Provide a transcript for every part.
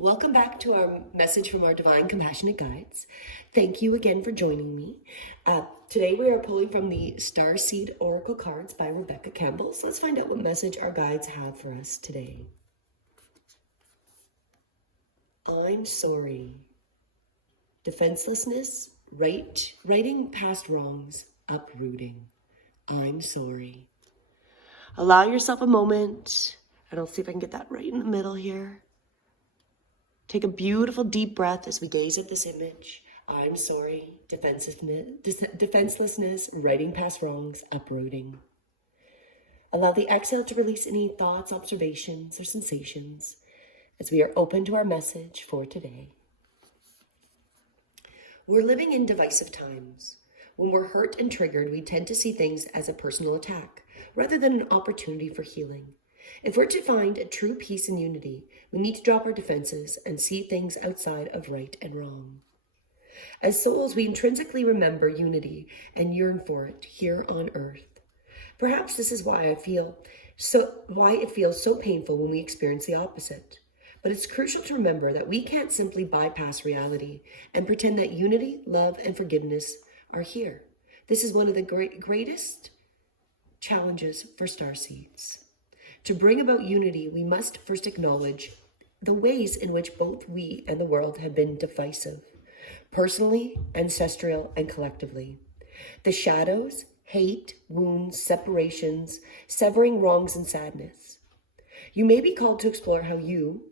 Welcome back to our message from our Divine Compassionate Guides. Thank you again for joining me. Today we are pulling from the Starseed Oracle cards by Rebecca Campbell. So let's find out what message our guides have for us today. I'm sorry. Defenselessness, righting past wrongs, uprooting. I'm sorry. Allow yourself a moment, and I'll see if I can get that right in the middle here. Take a beautiful deep breath as we gaze at this image. I'm sorry, defenselessness, righting past wrongs, uprooting. Allow the exhale to release any thoughts, observations, or sensations as we are open to our message for today. We're living in divisive times. When we're hurt and triggered, we tend to see things as a personal attack rather than an opportunity for healing. If we're to find a true peace and unity, we need to drop our defenses and see things outside of right and wrong. As souls, we intrinsically remember unity and yearn for it here on earth. Perhaps this is why it feels so painful when we experience the opposite. But it's crucial to remember that we can't simply bypass reality and pretend that unity, love, and forgiveness are here. This is one of the greatest challenges for starseeds. To bring about unity, we must first acknowledge the ways in which both we and the world have been divisive, personally, ancestral, and collectively. The shadows, hate, wounds, separations, severing wrongs, and sadness. You may be called to explore how you,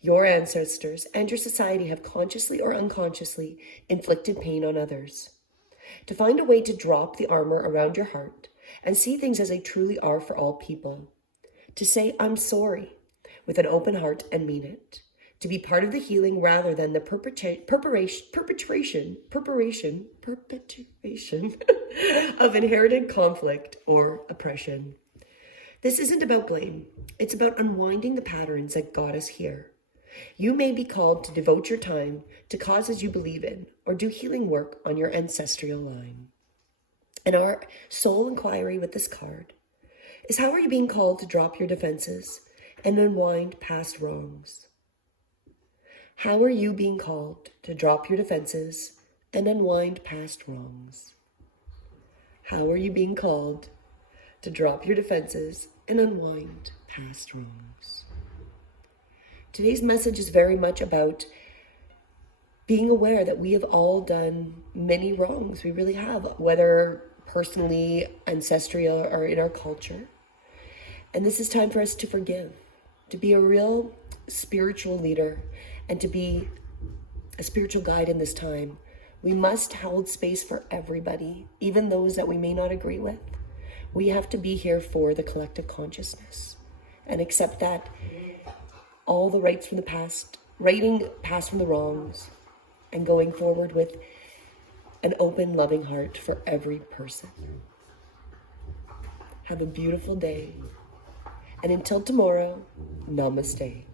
your ancestors, and your society have consciously or unconsciously inflicted pain on others. To find a way to drop the armor around your heart and see things as they truly are for all people. To say, I'm sorry, with an open heart and mean it. To be part of the healing rather than the perpetration of inherited conflict or oppression. This isn't about blame. It's about unwinding the patterns that got us here. You may be called to devote your time to causes you believe in or do healing work on your ancestral line. And our soul inquiry with this card is, how are you being called to drop your defenses and unwind past wrongs? How are you being called to drop your defenses and unwind past wrongs? How are you being called to drop your defenses and unwind past wrongs? Today's message is very much about being aware that we have all done many wrongs. We really have, whether personally, ancestral, or in our culture. And this is time for us to forgive, to be a real spiritual leader, and to be a spiritual guide in this time. We must hold space for everybody, even those that we may not agree with. We have to be here for the collective consciousness and accept that all the rights from the past, righting past from the wrongs, and going forward with an open, loving heart for every person. Have a beautiful day. And until tomorrow, Namaste.